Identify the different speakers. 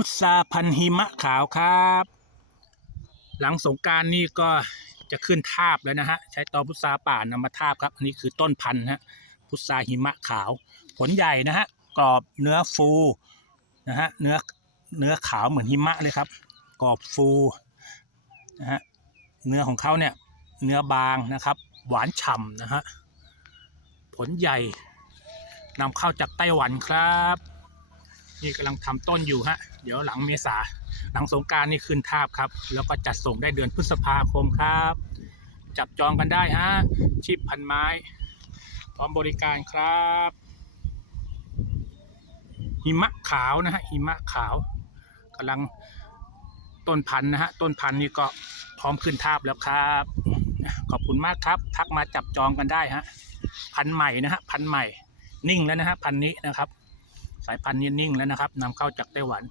Speaker 1: พุทราพันธิมะขาวครับ หลังสงการนี่ก็จะขึ้นทาบแล้วนะฮะ ใช้ตอพุทราป่านำมาทาบครับ อันนี้คือต้นพันธุ์ฮะ พุทราหิมะขาว ผลใหญ่นะฮะ กรอบเนื้อฟูนะฮะ เนื้อเนื้อขาวเหมือนหิมะเลยครับ กรอบฟูนะฮะ เนื้อของเขาเนี่ย เนื้อบางนะครับ หวานฉ่ำนะฮะ ผลใหญ่นำเข้าจากไต้หวันครับ นี่กำลังทำต้นอยู่ฮะ เดี๋ยวหลังเมษา หลังสงการนี่ขึ้นทาบครับ แล้วก็จัดส่งได้เดือนพฤษภาคมครับ จับจองกันได้ฮะชีพพันไม้ พร้อมบริการครับ หิมะขาวนะฮะ หิมะขาวกำลังต้นพันธุ์นะฮะ ต้นพันธุ์นี่ก็พร้อมขึ้นทาบแล้วครับ ขอบคุณมากครับ ทักมาจับจองกันได้ฮะ พันธุ์ใหม่นะฮะ พันธุ์ใหม่ นิ่งแล้วนะฮะ พันธุ์นี้นะครับ สายพันธุ์นิ่งแล้วนะครับนำเข้าจากไต้หวัน